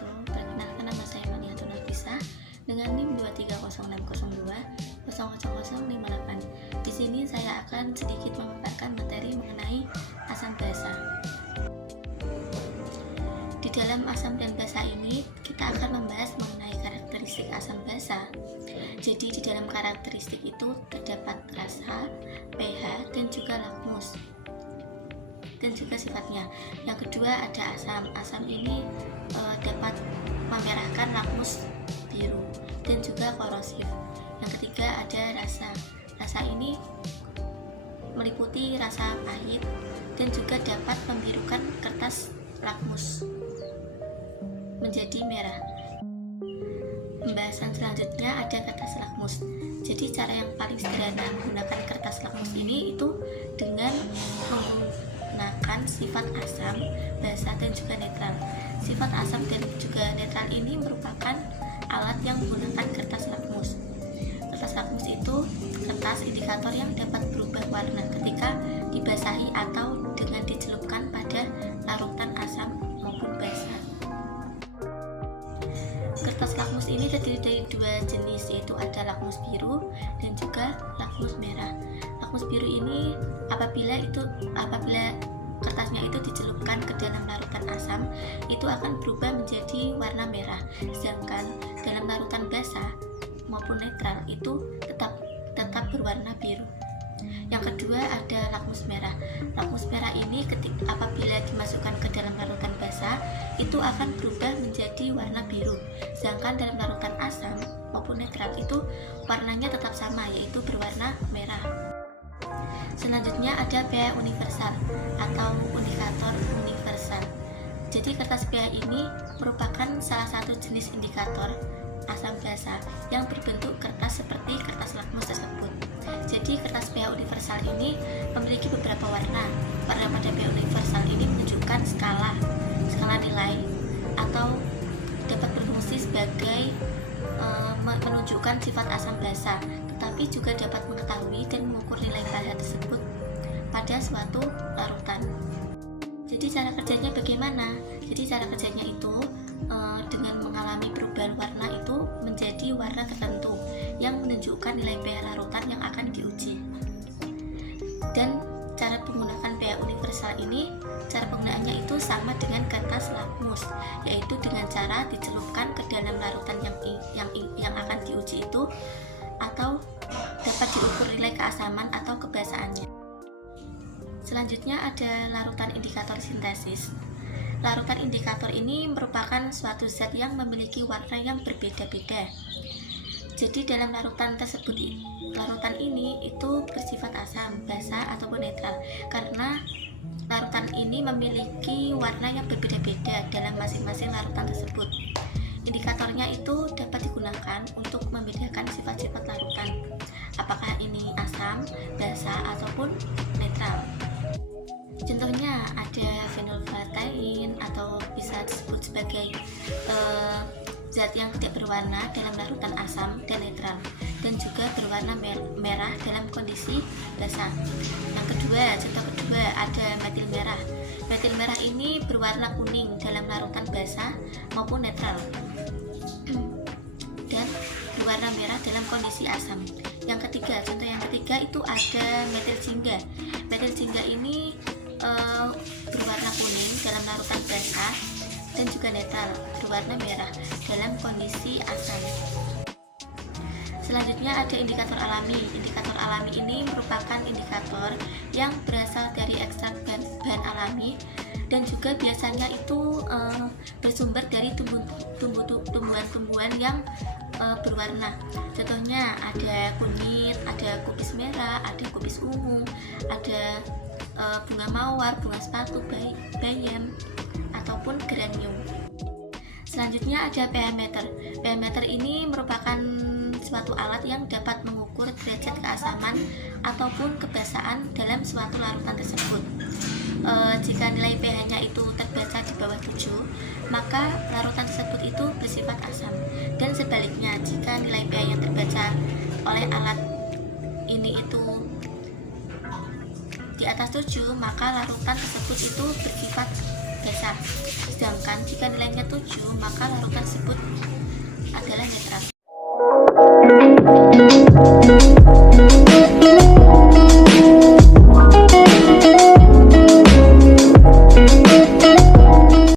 wabarakatuh. Perkenalkan, nama saya Maniatul Nafisa dengan NIM 23060200058. Di sini saya akan sedikit memaparkan materi mengenai asam basa. Di dalam asam dan basa ini kita akan membahas mengenai karakteristik asam basa. Jadi di dalam karakteristik itu terdapat rasa, pH, dan juga lakmus dan juga sifatnya. Yang kedua ada asam. Asam ini dapat memerahkan, lakmus biru, dan juga korosif. Yang ketiga ada rasa. Rasa ini meliputi rasa pahit dan juga dapat membirukan kertas lakmus menjadi merah. Pembahasan selanjutnya ada kertas lakmus. Jadi cara yang paling sederhana menggunakan kertas lakmus ini itu dengan menggunakan sifat asam, basa, dan juga netral. Sifat asam dan juga netral ini merupakan alat yang menggunakan kertas lakmus. Kertas lakmus itu kertas indikator yang dapat berubah warna ketika dibasahi atau dengan dicelupkan pada larutan asam maupun basa. Kertas lakmus ini terdiri dari dua jenis, yaitu ada lakmus biru dan juga lakmus merah. Lakmus biru ini apabila kertasnya itu dicelupkan ke dalam larutan asam, itu akan berubah menjadi warna merah. Sedangkan dalam larutan basa maupun netral itu tetap berwarna biru. Yang kedua ada lakmus merah. Lakmus merah ini apabila dimasukkan ke dalam larutan basa itu akan berubah menjadi warna biru. Sedangkan dalam larutan asam maupun netral itu warnanya tetap sama, yaitu berwarna merah. Selanjutnya ada pH universal atau indikator universal. Jadi kertas pH ini merupakan salah satu jenis indikator asam basa yang berbentuk kertas seperti kertas lakmus tersebut. Jadi kertas pH universal ini memiliki beberapa warna. Warna pada pH universal ini menunjukkan skala nilai atau dapat berfungsi sebagai menunjukkan sifat asam basa, tetapi juga dapat mengetahui dan mengukur nilai pH tersebut pada suatu larutan. Jadi cara kerjanya bagaimana? Jadi cara kerjanya itu dengan mengalami perubahan warna itu menjadi warna tertentu yang menunjukkan nilai pH larutan yang akan diuji. Dan cara menggunakan pH universal ini, cara penggunaannya itu sama dengan kertas lakmus, yaitu dengan cara dicelupkan ke dalam larutan yang akan diuji itu, atau dapat diukur nilai keasaman atau kebasaannya. Selanjutnya ada larutan indikator sintesis. Larutan indikator ini merupakan suatu zat yang memiliki warna yang berbeda-beda. Jadi dalam larutan ini itu bersifat asam, basa, ataupun netral, karena larutan ini memiliki warna yang berbeda-beda dalam masing-masing larutan tersebut. Indikatornya itu dapat digunakan untuk membedakan sifat-sifat larutan, apakah ini asam, basa, ataupun netral. Contohnya ada fenolphthalein atau bisa disebut sebagai zat yang tidak berwarna dalam larutan asam dan netral, dan juga berwarna merah dalam kondisi basa. Contoh kedua ada metil merah. Metil merah ini berwarna kuning dalam larutan basa maupun netral dan berwarna merah dalam kondisi asam. Contoh yang ketiga itu ada metil jingga. Metil jingga ini berwarna kuning dalam larutan basa dan juga netral, berwarna merah dalam kondisi asam. Selanjutnya ada indikator alami. Indikator alami ini merupakan indikator yang berasal dari ekstrak bahan alami dan juga biasanya itu bersumber dari tumbuhan-tumbuhan yang berwarna. Contohnya ada kunyit, ada kubis merah, ada kubis ungu, ada bunga mawar, bunga sepatu, bayam, ataupun geranium. Selanjutnya ada pH meter. pH meter ini merupakan suatu alat yang dapat mengukur derajat keasaman ataupun kebasaan dalam suatu larutan tersebut. Jika nilai pH-nya itu terbaca di bawah 7, maka larutan tersebut itu bersifat asam. Dan sebaliknya, jika nilai pH yang terbaca oleh alat ini itu di atas 7, maka larutan tersebut itu bersifat basa. merah. Sedangkan jika nilainya 7, maka larutan tersebut adalah netral.